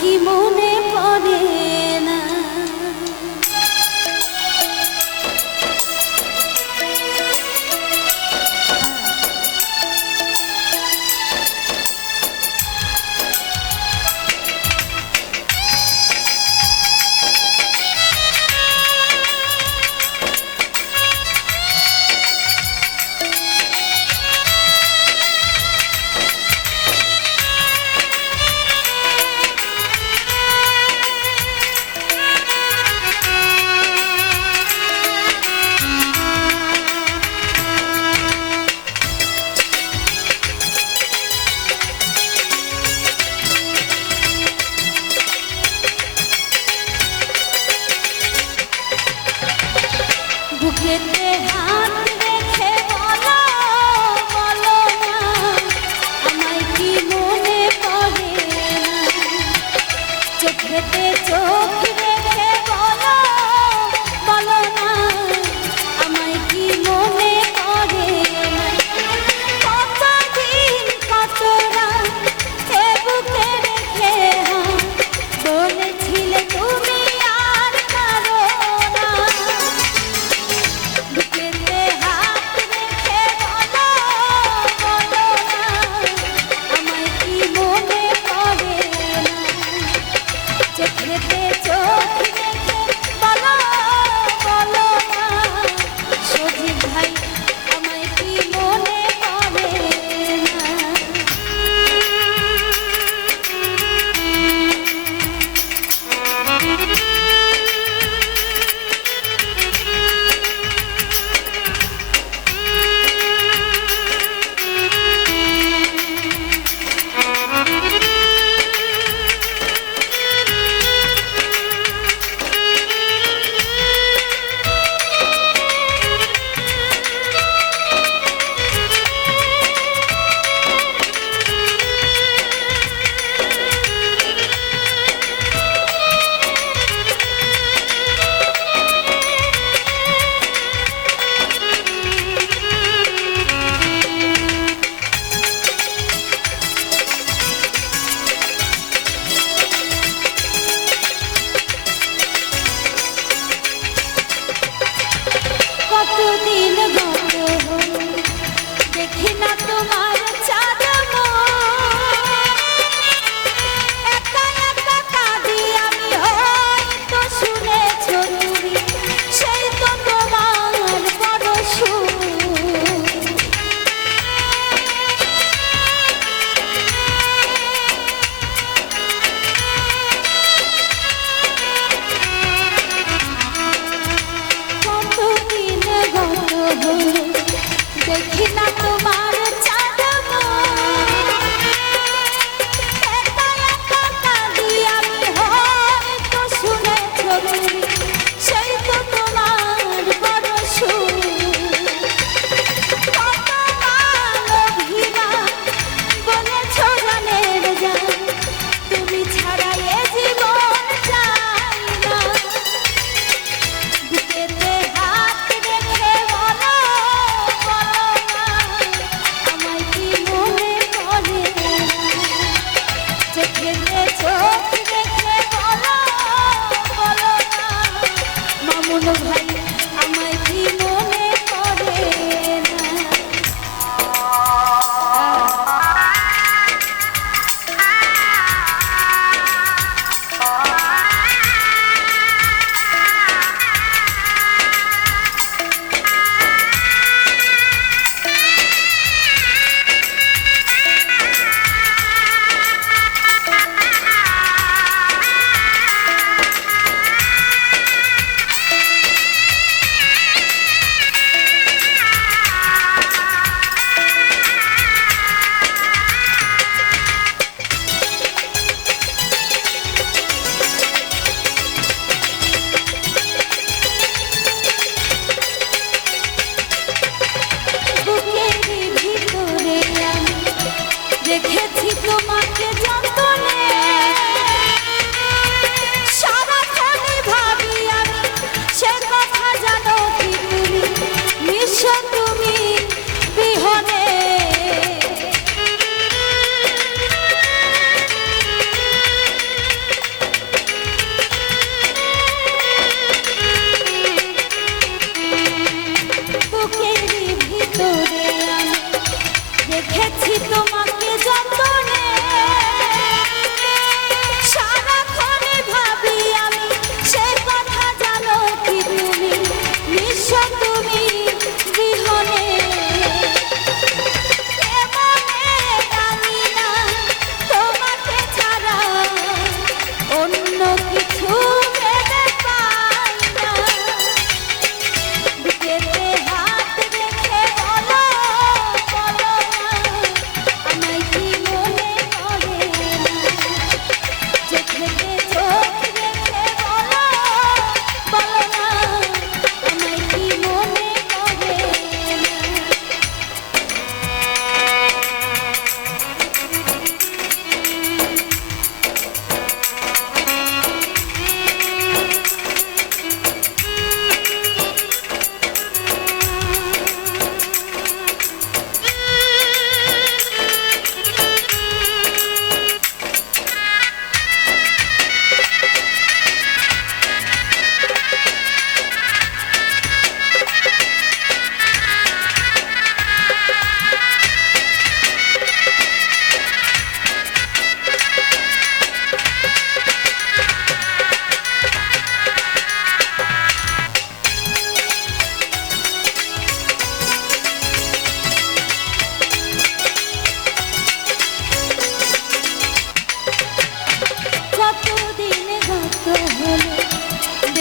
কি মো মনে পড়ে চোখেতে চোখ coração. love.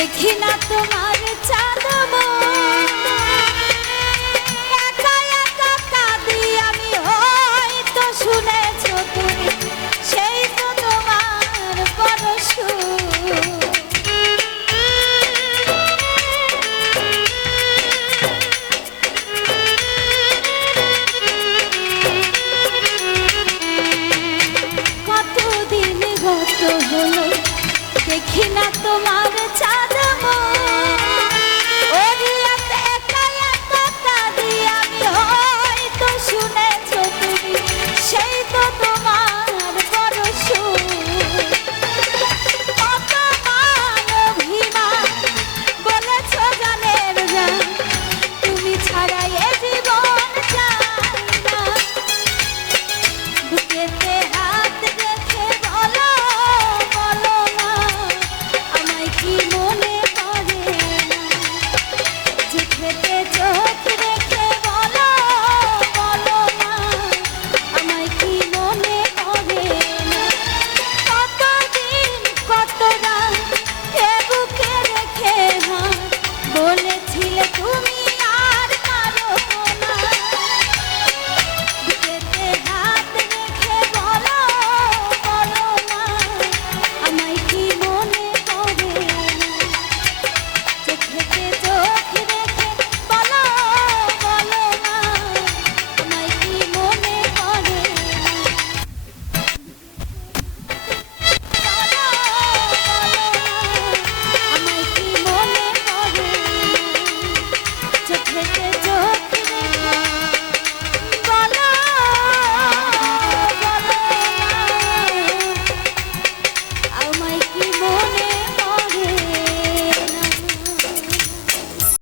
দেখি না তোমার চাঁদব